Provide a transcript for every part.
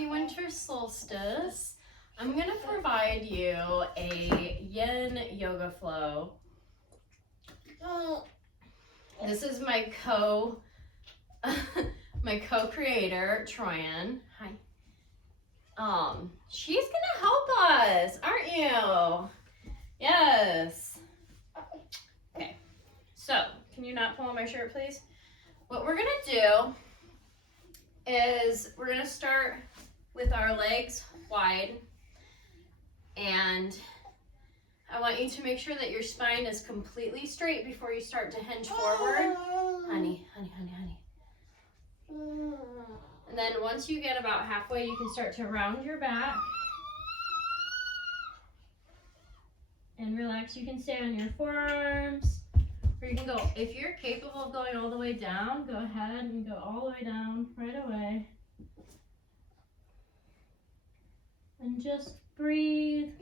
happy winter solstice. I'm gonna provide you a yin yoga flow. This is my co-creator, Troyan. Hi. She's gonna help us, aren't you? Yes. Okay. So, can you not pull on my shirt, please? What we're gonna do is we're gonna start with our legs wide, and I want you to make sure that your spine is completely straight before you start to hinge forward. Honey. And then once you get about halfway, you can start to round your back and relax. You can stay on your forearms, or you can go, if you're capable of going all the way down, go ahead and go all the way down right away. And just breathe.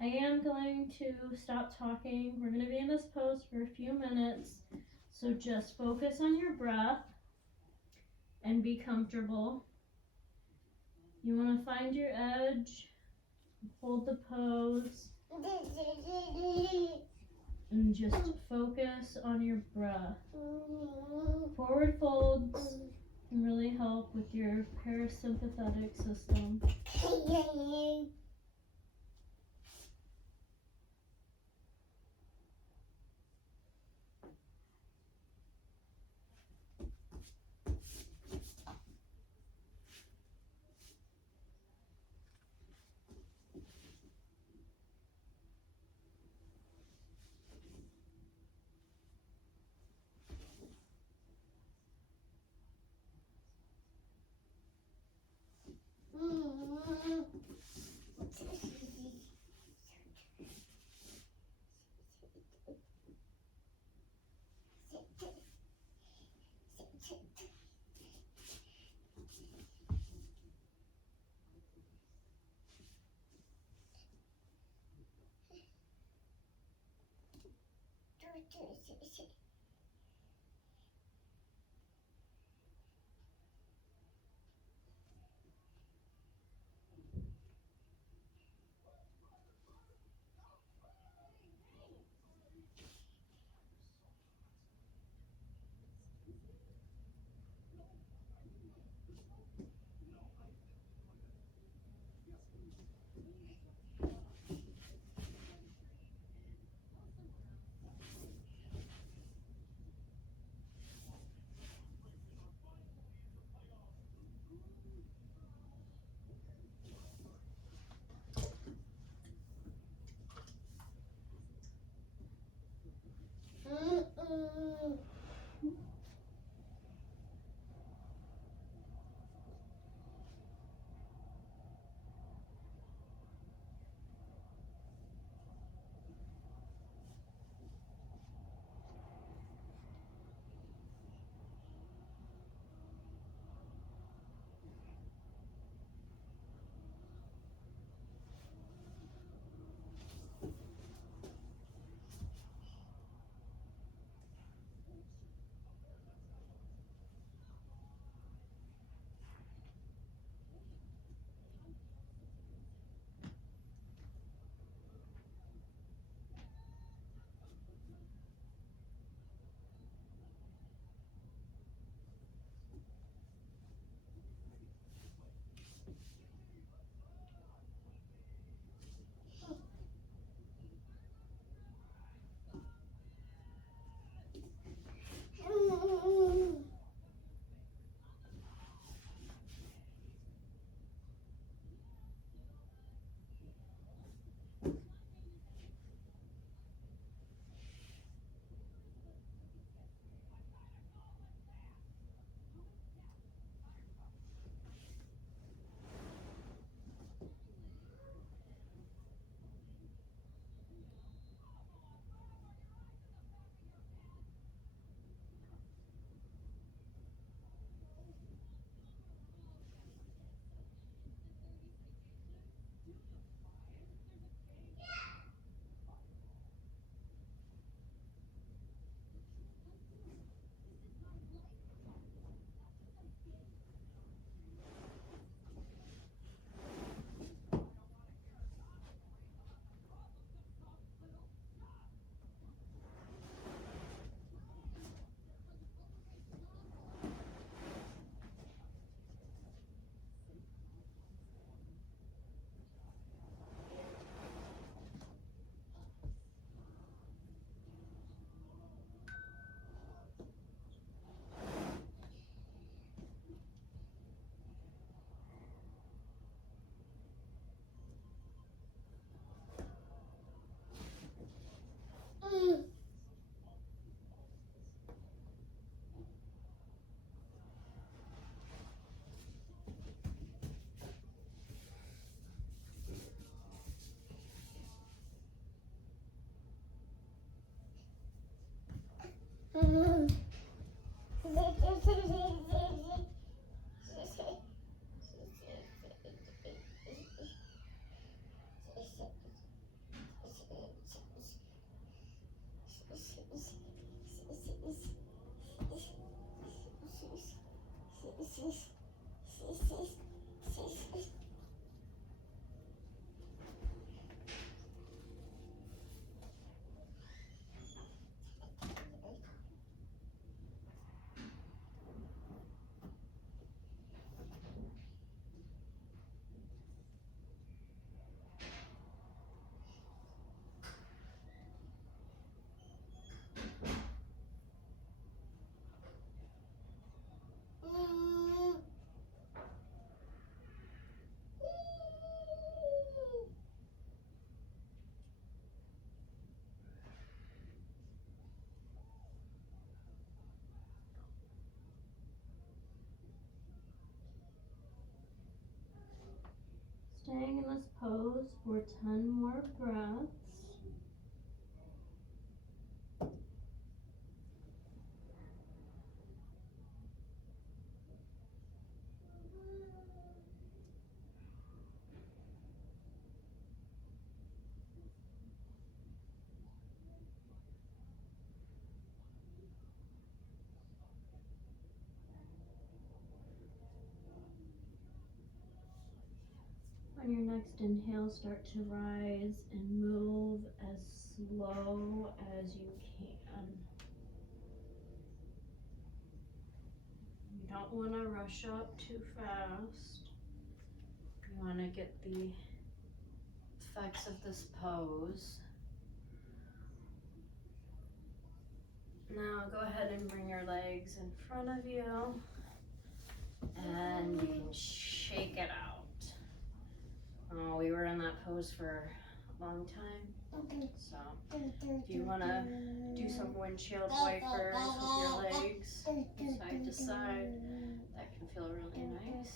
I am going to stop talking. We're going to be in this pose for a few minutes. So just focus on your breath and be comfortable. You want to find your edge, hold the pose, and just focus on your breath. Forward folds can really help with your parasympathetic system. Staying in this pose for 10 more breaths. On your next inhale, start to rise and move as slow as you can. You don't want to rush up too fast. You want to get the effects of this pose. Now go ahead and bring your legs in front of you and you can shake it out. Oh, we were in that pose for a long time. So if you want to do some windshield wipers with your legs side to side, that can feel really nice.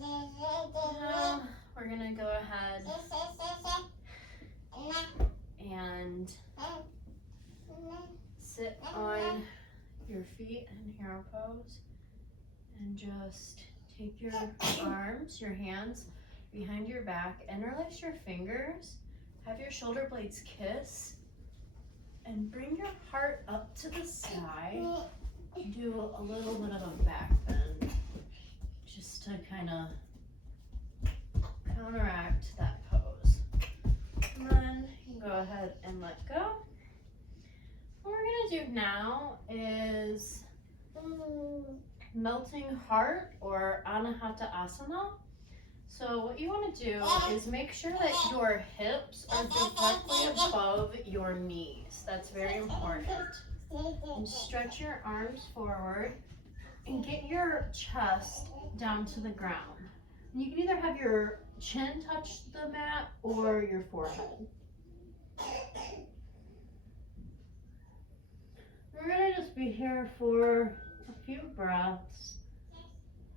Now we're going to go ahead and sit on your feet in hero pose and just take your arms, your hands behind your back, interlace your fingers, have your shoulder blades kiss, and bring your heart up to the side. Do a little bit of a back bend just to kind of counteract that pose. And then you can go ahead and let go. What we're going to do now is melting heart or Anahata Asana. So what you want to do is make sure that your hips are directly above your knees. That's very important. And stretch your arms forward and get your chest down to the ground. And you can either have your chin touch the mat or your forehead. We're going to just be here for a few breaths,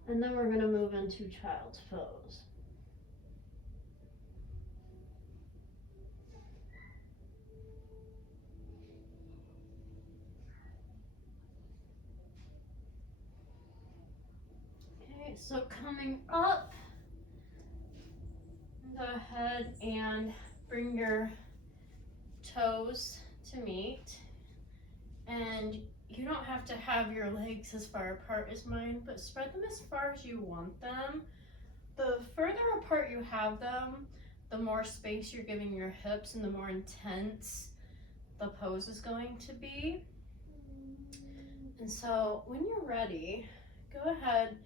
and then we're going to move into child's pose. Okay, so coming up, go ahead and bring your toes to meet. And you don't have to have your legs as far apart as mine, but spread them as far as you want them. The further apart you have them, the more space you're giving your hips and the more intense the pose is going to be. And so when you're ready, go ahead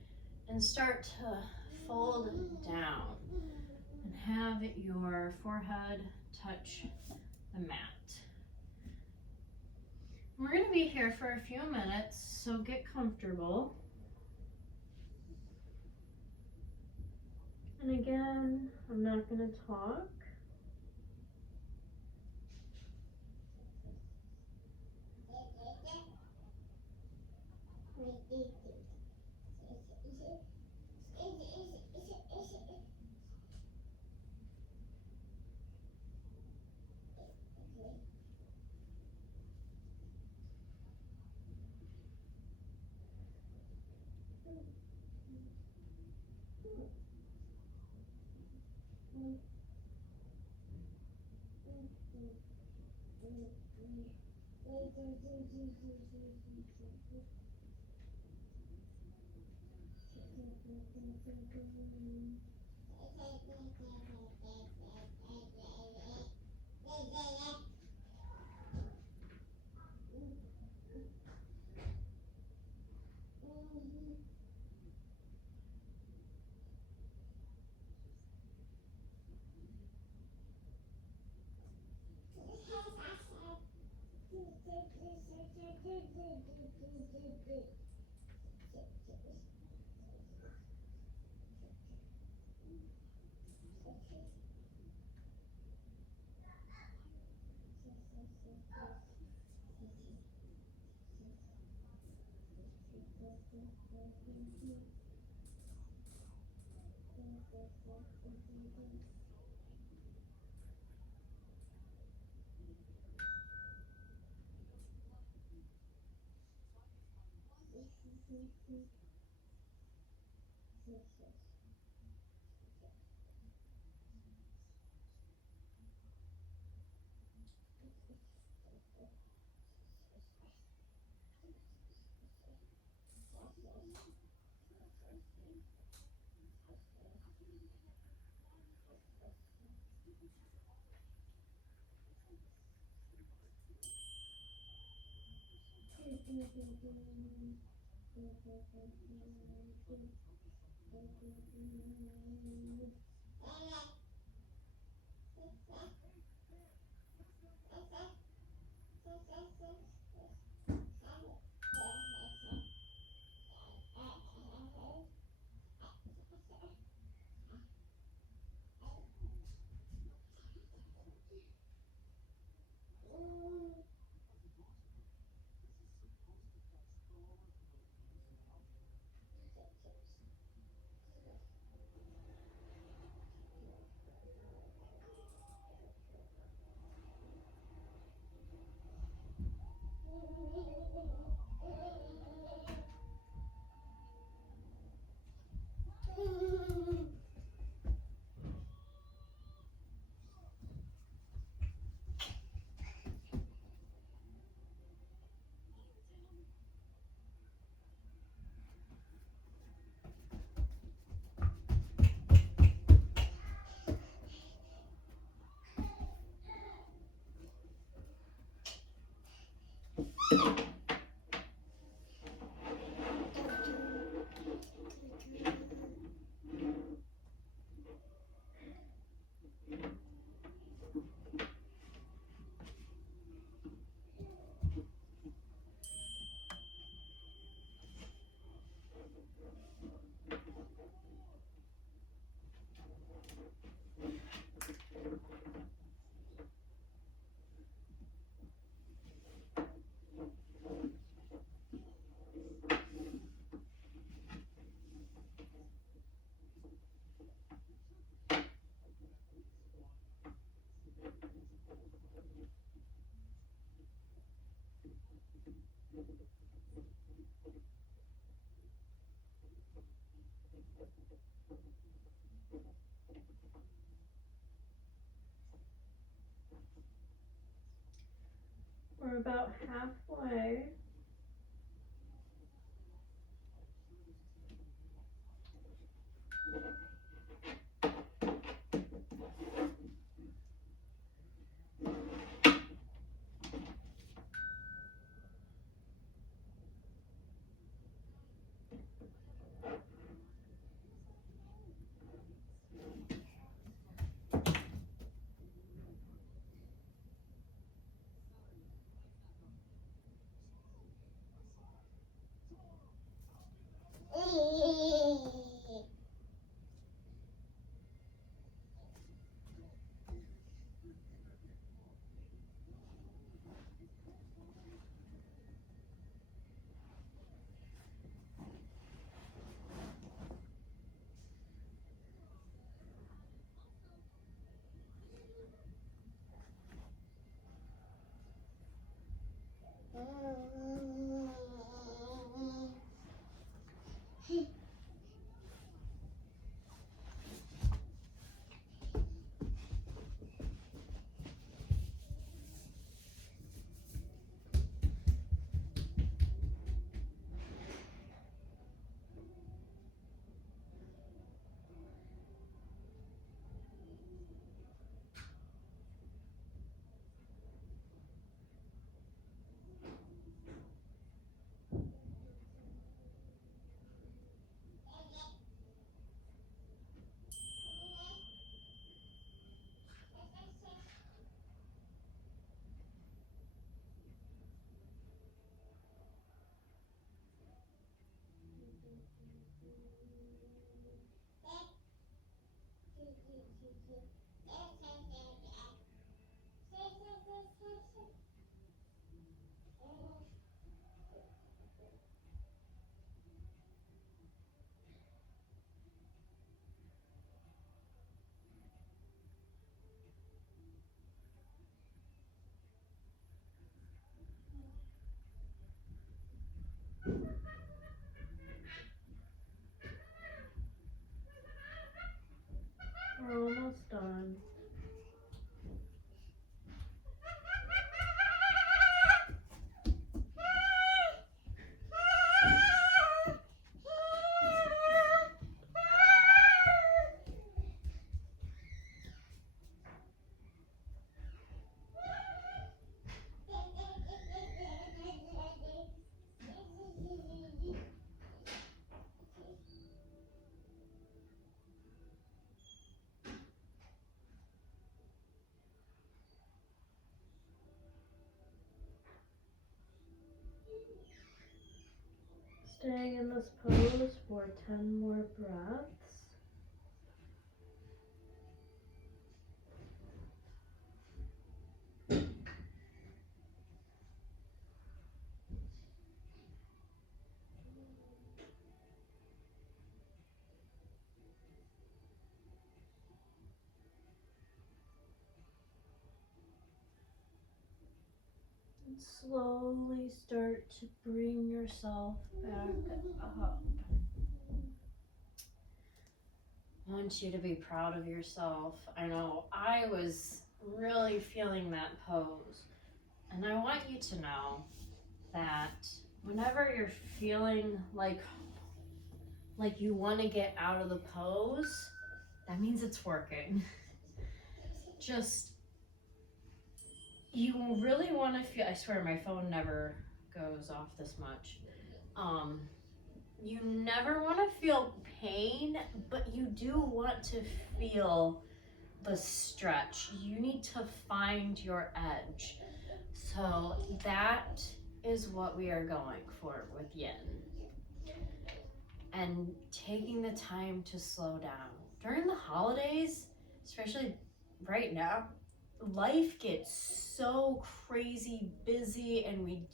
and start to fold down and have your forehead touch the mat. We're going to be here for a few minutes, so get comfortable. And again, I'm not going to talk. We're about halfway. Staying in this pose for 10 more breaths. And slowly start to bring yourself back up. I want you to be proud of yourself. I know I was really feeling that pose. And I want you to know that whenever you're feeling like you want to get out of the pose, that means it's working. Just, you really want to feel, I swear my phone never goes off this much. You never want to feel pain, but you do want to feel the stretch. You need to find your edge. So that is what we are going for with yin. And taking the time to slow down. During the holidays, especially right now, life gets so crazy busy and we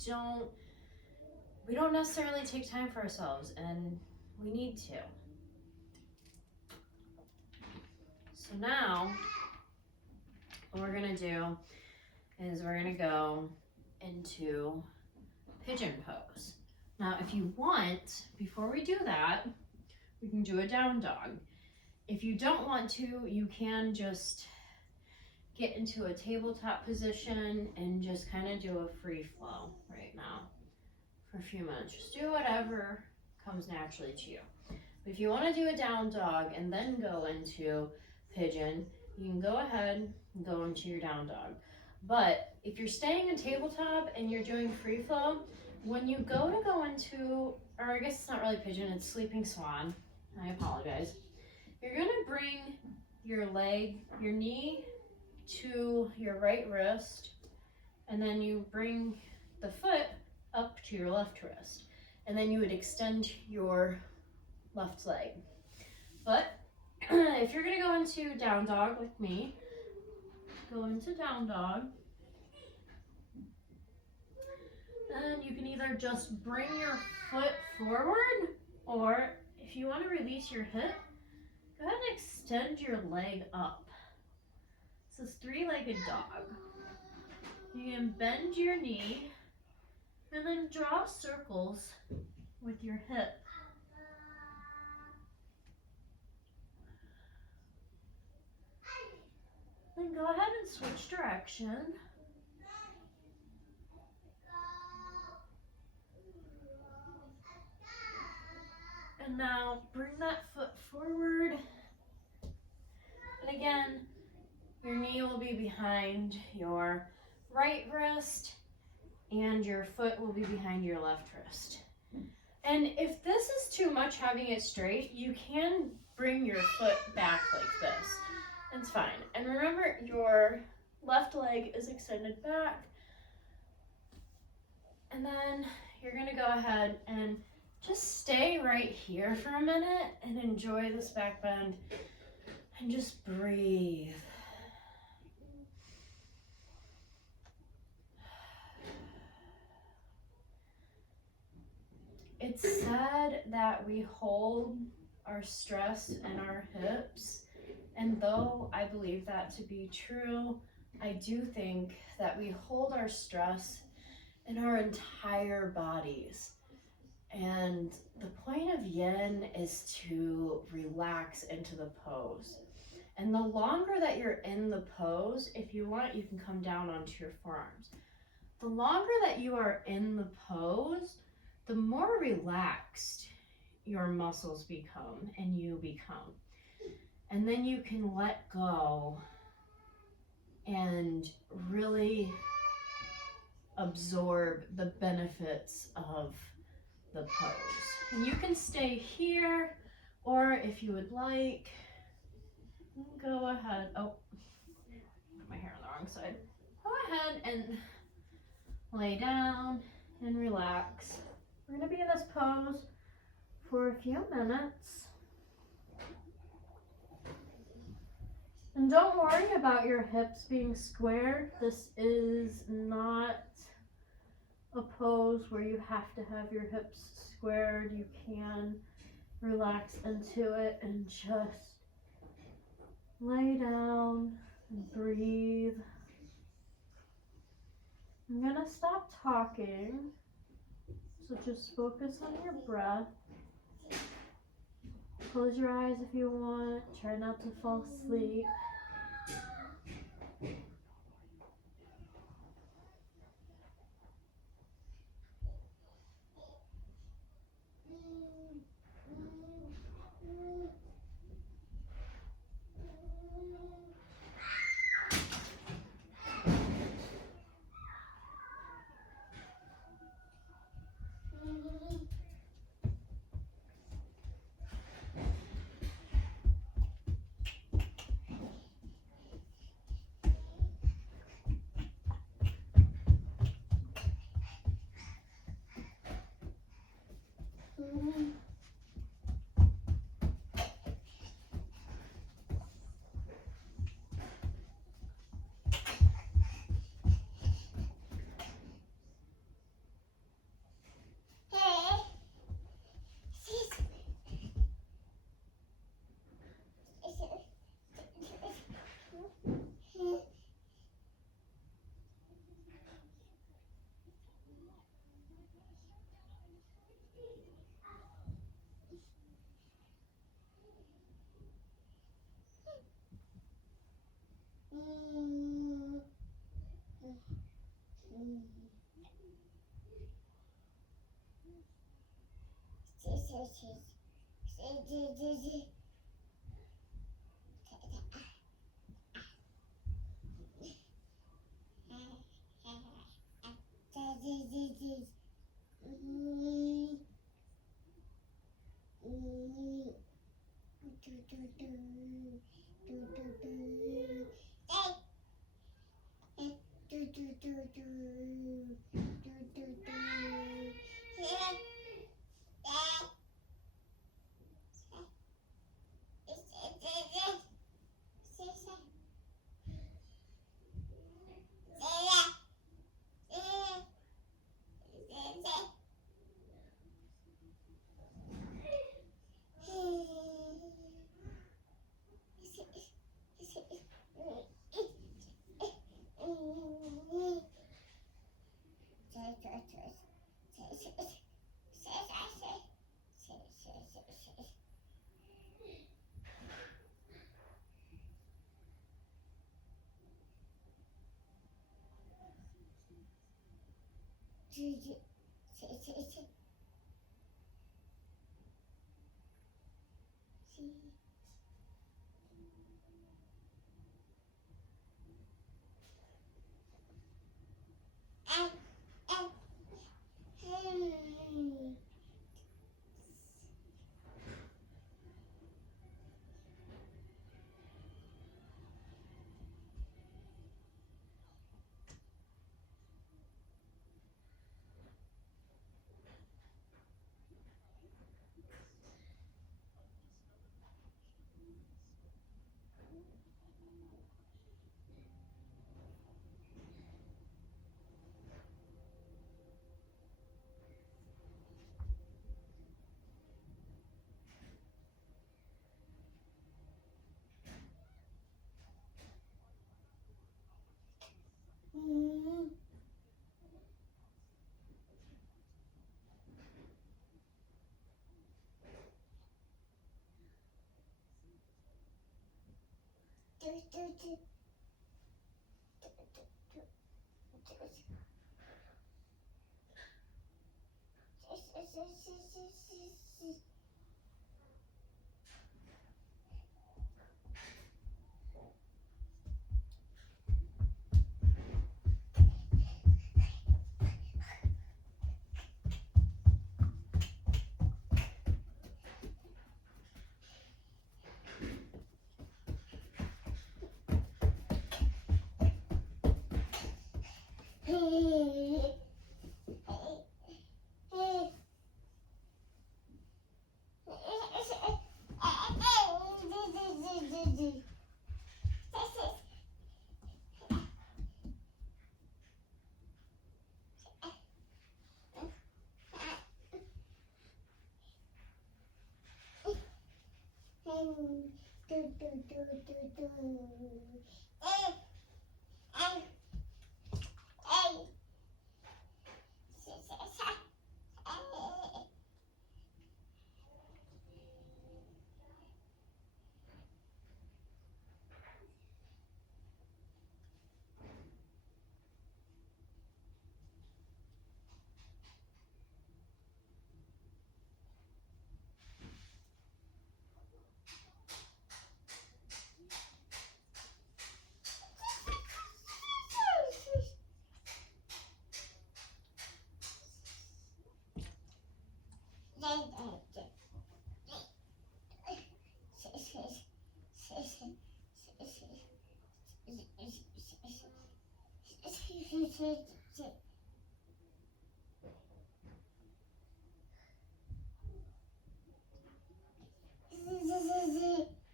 don't necessarily take time for ourselves, and we need to. So now what we're gonna do is we're gonna go into pigeon pose. Now, if you want, before we do that, we can do a down dog. If you don't want to, you can just get into a tabletop position and just kind of do a free flow right now for a few minutes. Just do whatever comes naturally to you. But if you want to do a down dog and then go into pigeon, you can go ahead and go into your down dog. But if you're staying in tabletop and you're doing free flow, when you go into, or I guess it's not really pigeon, it's sleeping swan. I apologize. You're gonna bring your leg, your knee to your right wrist, and then you bring the foot up to your left wrist. And then you would extend your left leg. But if you're gonna go into down dog with me, go into down dog. And you can either just bring your foot forward, or if you want to release your hip, go ahead and extend your leg up. This is three-legged dog. You can bend your knee and then draw circles with your hip. Then go ahead and switch direction. And now bring that foot forward. And again, your knee will be behind your right wrist and your foot will be behind your left wrist. And if this is too much having it straight, you can bring your foot back like this. It's fine. And remember, your left leg is extended back. And then you're gonna go ahead and just stay right here for a minute and enjoy this back bend and just breathe. It's said that we hold our stress in our hips, and though I believe that to be true, I do think that we hold our stress in our entire bodies. And the point of yin is to relax into the pose. And the longer that you're in the pose, if you want, you can come down onto your forearms. The longer that you are in the pose, the more relaxed your muscles become and you become. And then you can let go and really absorb the benefits of the pose. And you can stay here, or if you would like, go ahead. Oh, put my hair on the wrong side. Go ahead and lay down and relax. We're gonna be in this pose for a few minutes. And don't worry about your hips being squared. This is not a pose where you have to have your hips squared. You can relax into it and just lay down and breathe. I'm gonna stop talking, so just focus on your breath. Close your eyes if you want. Try not to fall asleep.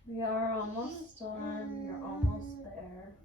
We are almost done. You're almost there.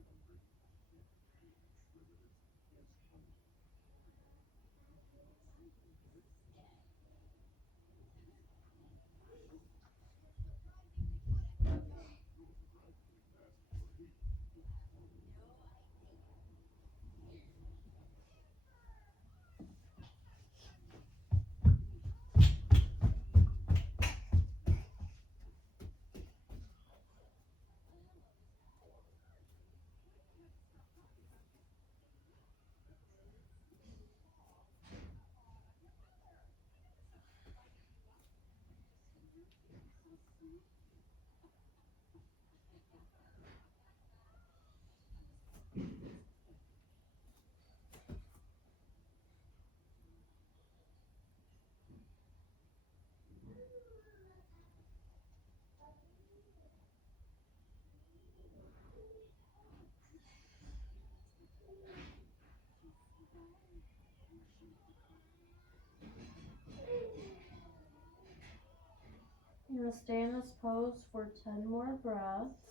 You're going to stay in this pose for 10 more breaths.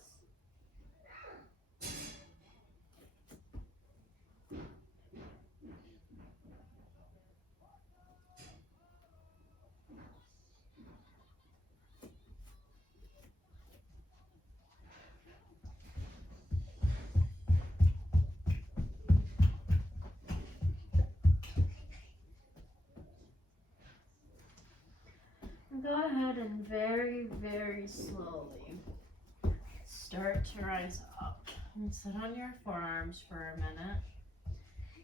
Go ahead and very, very slowly start to rise up and sit on your forearms for a minute.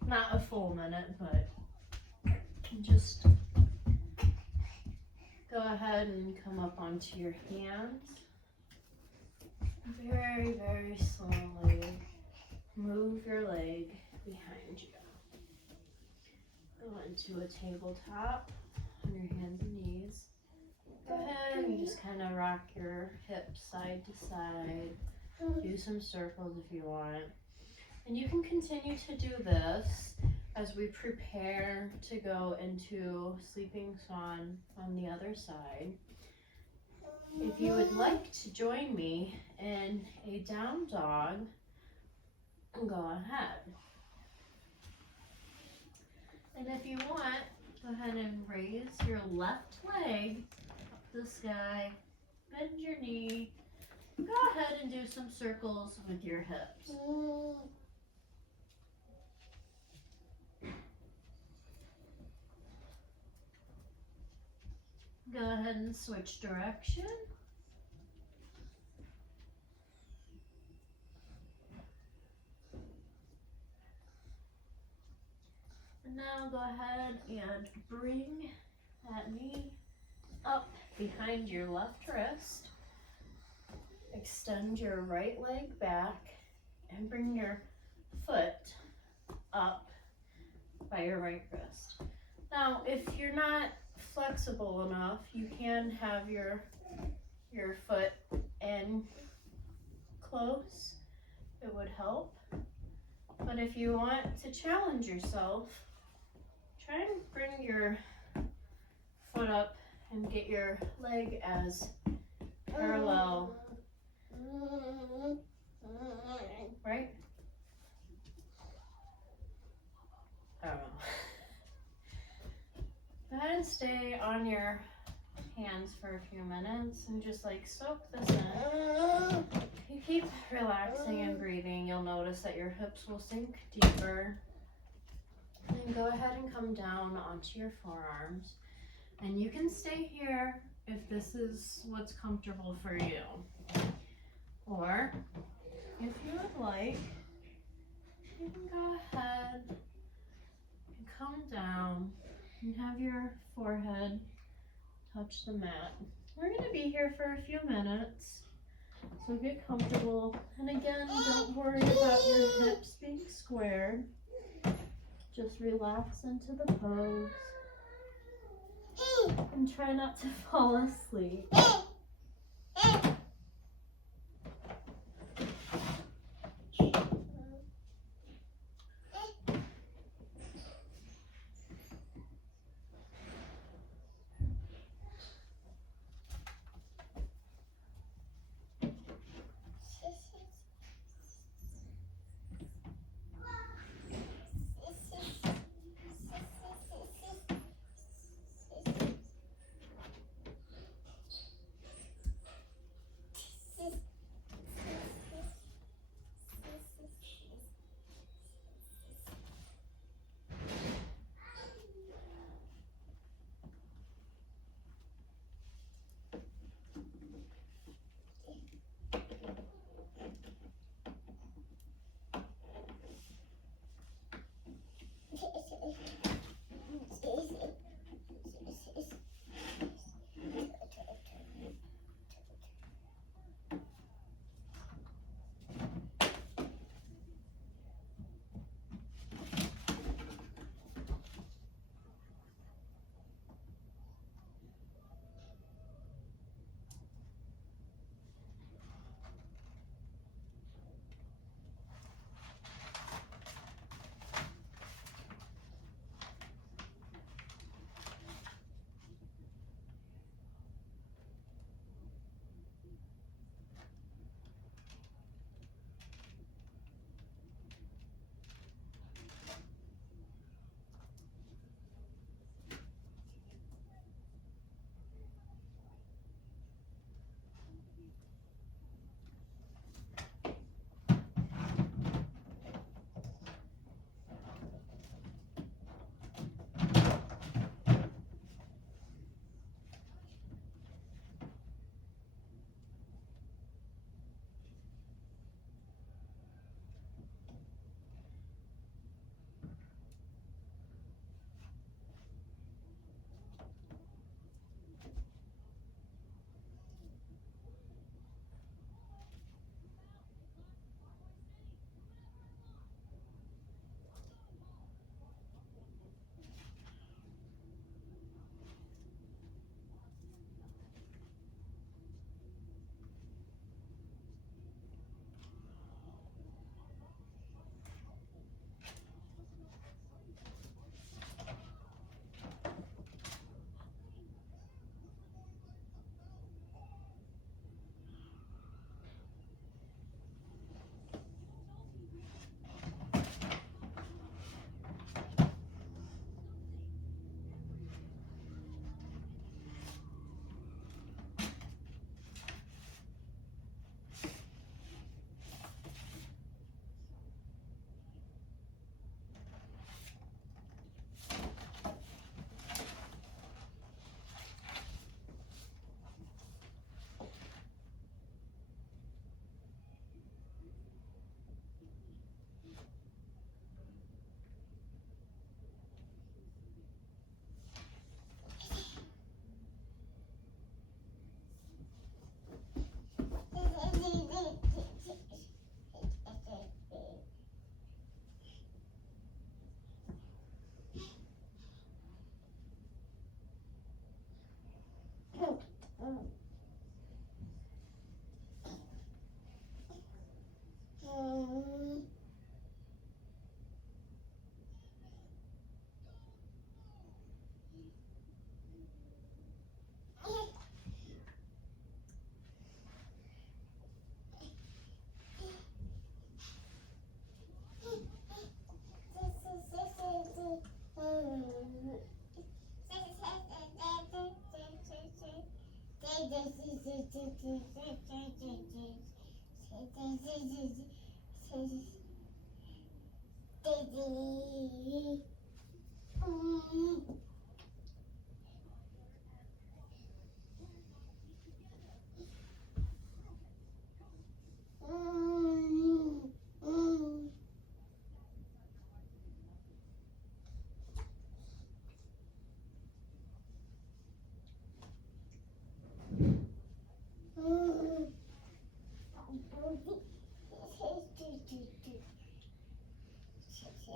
Not a full minute, but just go ahead and come up onto your hands. Very, very slowly move your leg behind you. Go into a tabletop on your hands and knees. Go ahead and just kind of rock your hips side to side. Do some circles if you want. And you can continue to do this as we prepare to go into sleeping swan on the other side. If you would like to join me in a down dog, go ahead. And if you want, go ahead and raise your left leg up the sky, bend your knee, go ahead and do some circles with your hips. Go ahead and switch direction. And now go ahead and bring that knee up behind your left wrist. Extend your right leg back and bring your foot up by your right wrist. Now, if you're not flexible enough, you can have your foot in close. It would help. But if you want to challenge yourself, try and bring your foot up and get your leg as parallel, right? I don't know. Go ahead and stay on your hands for a few minutes and just like soak this in. You keep relaxing and breathing, you'll notice that your hips will sink deeper. And go ahead and come down onto your forearms. And you can stay here if this is what's comfortable for you. Or if you would like, you can go ahead and come down and have your forehead touch the mat. We're going to be here for a few minutes, so get comfortable. And again, don't worry about your hips being squared. Just relax into the pose and try not to fall asleep.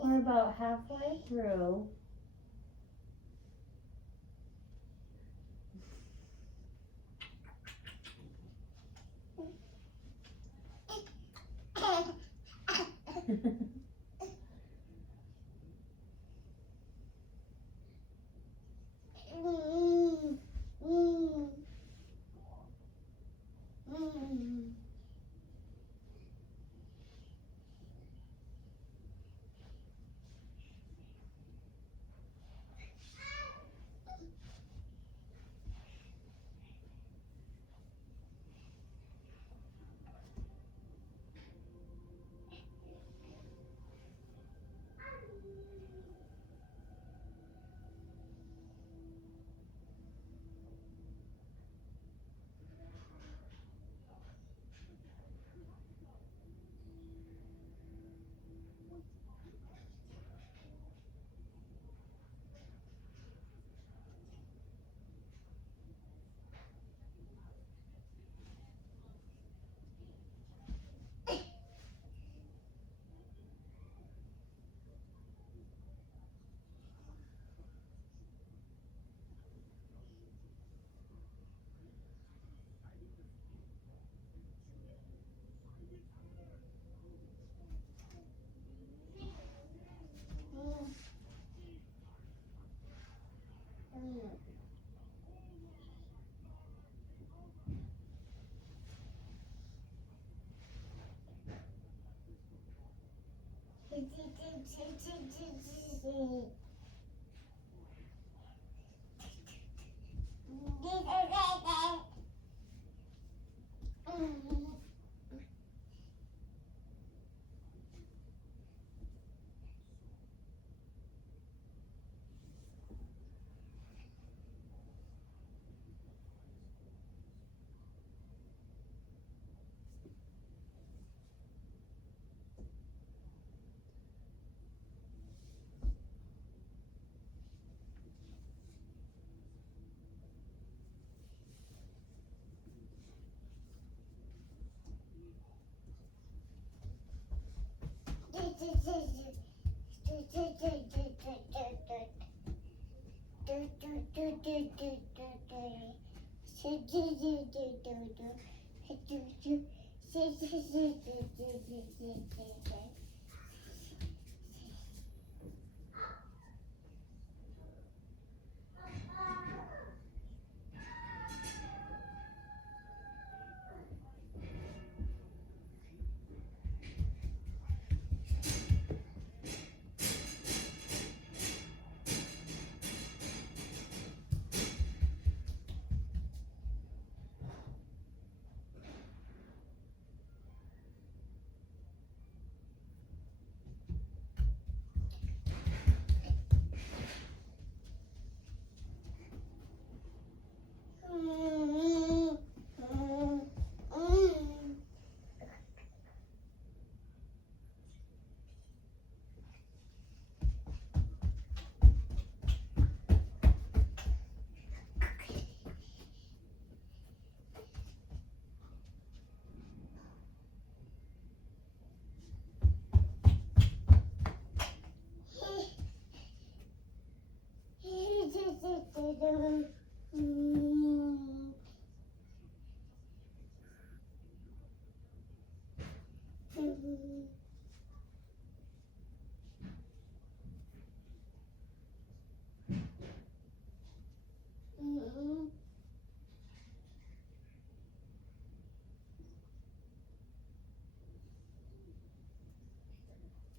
We're about halfway through.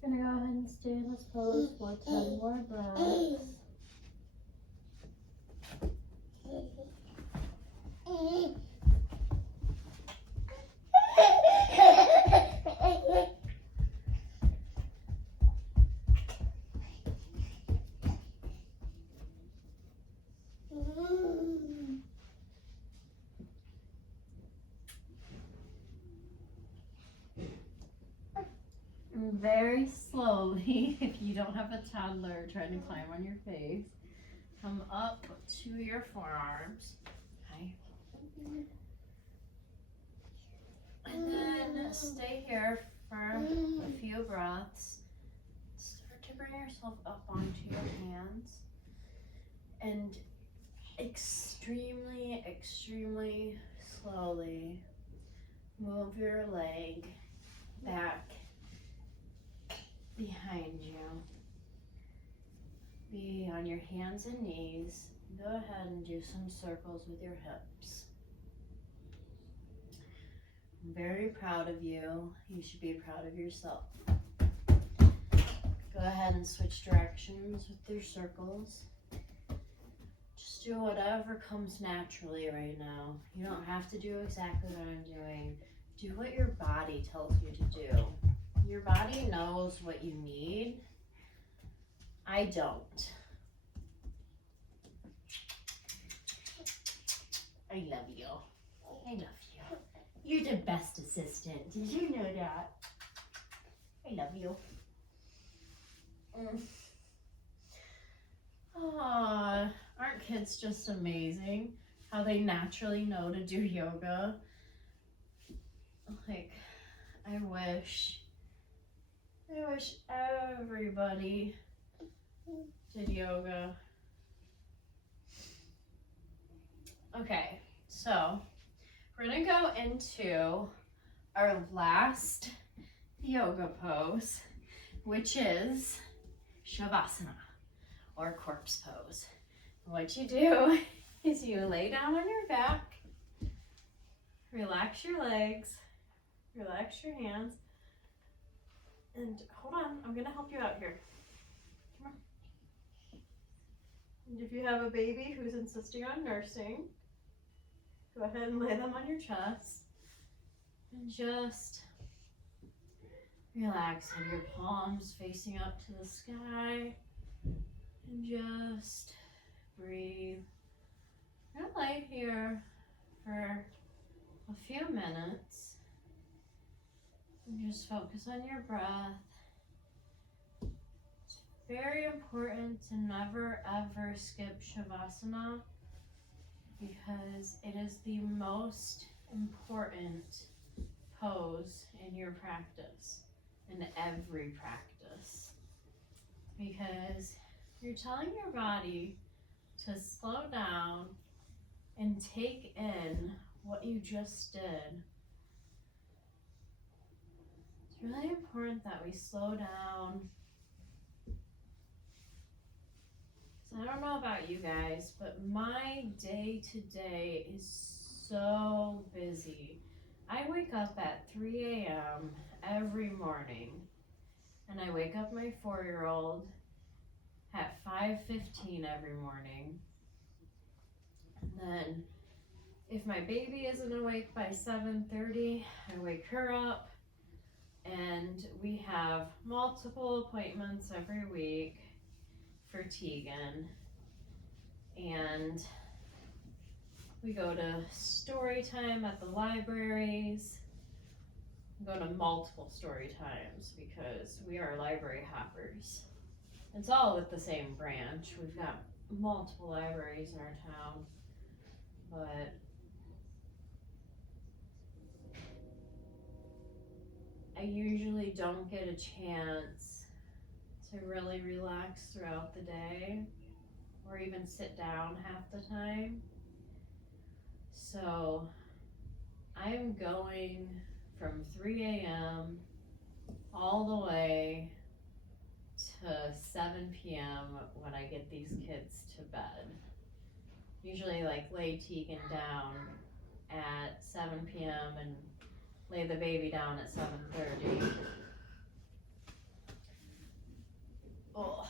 Gonna go ahead and stay in this pose for 10 more breaths. very slowly, if you don't have a toddler trying to climb on your face, come up to your forearms. Okay. And then stay here for a few breaths. Start to bring yourself up onto your hands. And extremely, extremely slowly move your leg back behind you. Be on your hands and knees. Go ahead and do some circles with your hips. I'm very proud of you. You should be proud of yourself. Go ahead and switch directions with your circles. Just do whatever comes naturally right now. You don't have to do exactly what I'm doing. Do what your body tells you to do. Your body knows what you need. I don't. I love you. I love you. You're the best assistant. Did you know that? I love you. Aw, aren't kids just amazing? How they naturally know to do yoga. Like, I wish everybody did yoga. Okay, so we're gonna go into our last yoga pose, which is Shavasana, or corpse pose. What you do is you lay down on your back, relax your legs, relax your hands, and hold on, I'm gonna help you out here. Come on. And if you have a baby who's insisting on nursing, go ahead and lay them on your chest and just relax. Have your palms facing up to the sky and just breathe. I'm gonna lay here for a few minutes and just focus on your breath. It's very important to never ever skip Shavasana because it is the most important pose in your practice, in every practice, because you're telling your body to slow down and take in what you just did. It's really important that we slow down. So I don't know about you guys, but my day to day is so busy. I wake up at 3 a.m. every morning, and I wake up my 4-year-old at 5:15 every morning. And then if my baby isn't awake by 7:30, I wake her up, and we have multiple appointments every week for Tegan. And we go to story time at the libraries. We go to multiple story times because we are library hoppers. It's all with the same branch. We've got multiple libraries in our town, but I usually don't get a chance to really relax throughout the day or even sit down half the time. So I'm going from 3 a.m. all the way to 7 p.m. when I get these kids to bed. Usually lay Tegan down at 7 p.m. and lay the baby down at 7:30. Oh.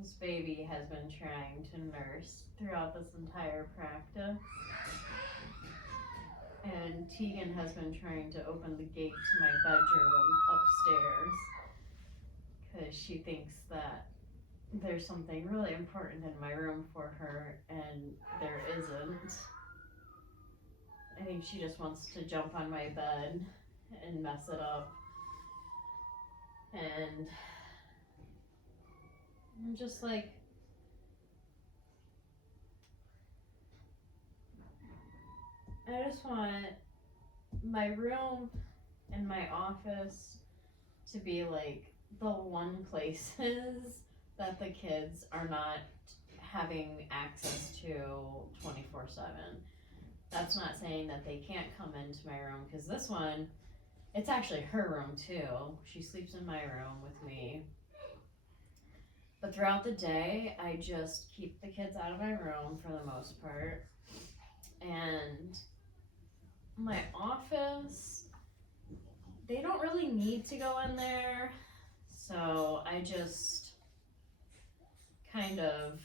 This baby has been trying to nurse throughout this entire practice. And Tegan has been trying to open the gate to my bedroom upstairs because she thinks that there's something really important in my room for her, and there isn't. I think she just wants to jump on my bed and mess it up. And I'm just like, I just want my room and my office to be like the one places that the kids are not having access to 24/7. That's not saying that they can't come into my room, because this one, it's actually her room too. She sleeps in my room with me. But throughout the day, I just keep the kids out of my room for the most part. And my office, they don't really need to go in there. So I just kind of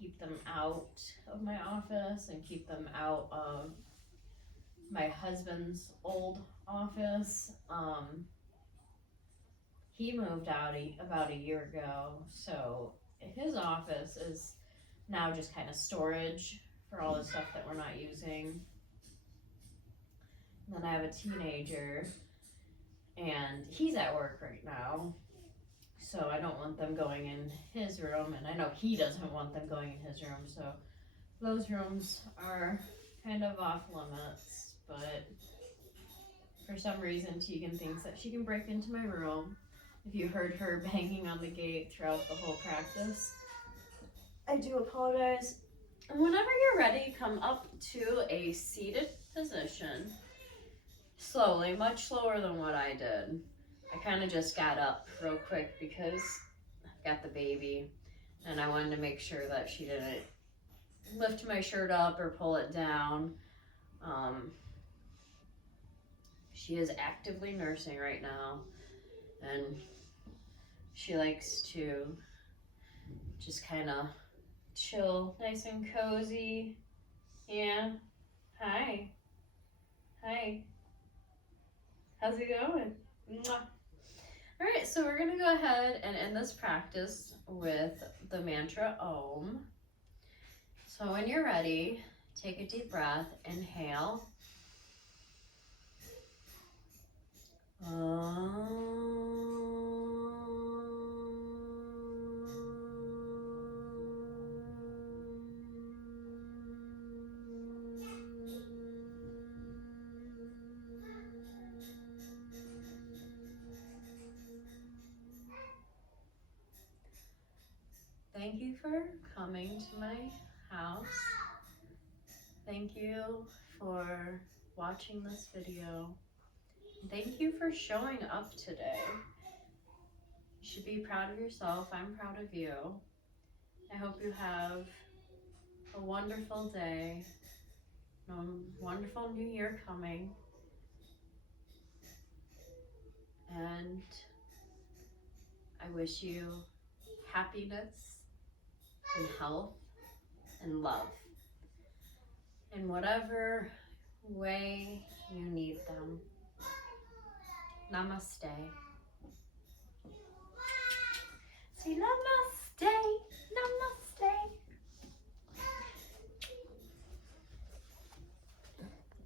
keep them out of my office and keep them out of my husband's old office. He moved out about a year ago, so his office is now just kind of storage for all the stuff that we're not using. And then I have a teenager, and he's at work right now, so I don't want them going in his room, and I know he doesn't want them going in his room, so those rooms are kind of off limits. But for some reason, Tegan thinks that she can break into my room. If you heard her banging on the gate throughout the whole practice, I do apologize. And whenever you're ready, come up to a seated position. Slowly, much slower than what I did. I kind of just got up real quick because I've got the baby, and I wanted to make sure that she didn't lift my shirt up or pull it down. She is actively nursing right now, and she likes to just kind of chill nice and cozy. Yeah. Hi. Hi. How's it going? Mwah. All right, so we're gonna go ahead and end this practice with the mantra Om. So when you're ready, take a deep breath, inhale. Thank you for coming to my house. Thank you for watching this video. Thank you for showing up today. You should be proud of yourself. I'm proud of you. I hope you have a wonderful day, a wonderful new year coming. And I wish you happiness and health and love in whatever way you need them. Namaste. Say namaste. Namaste.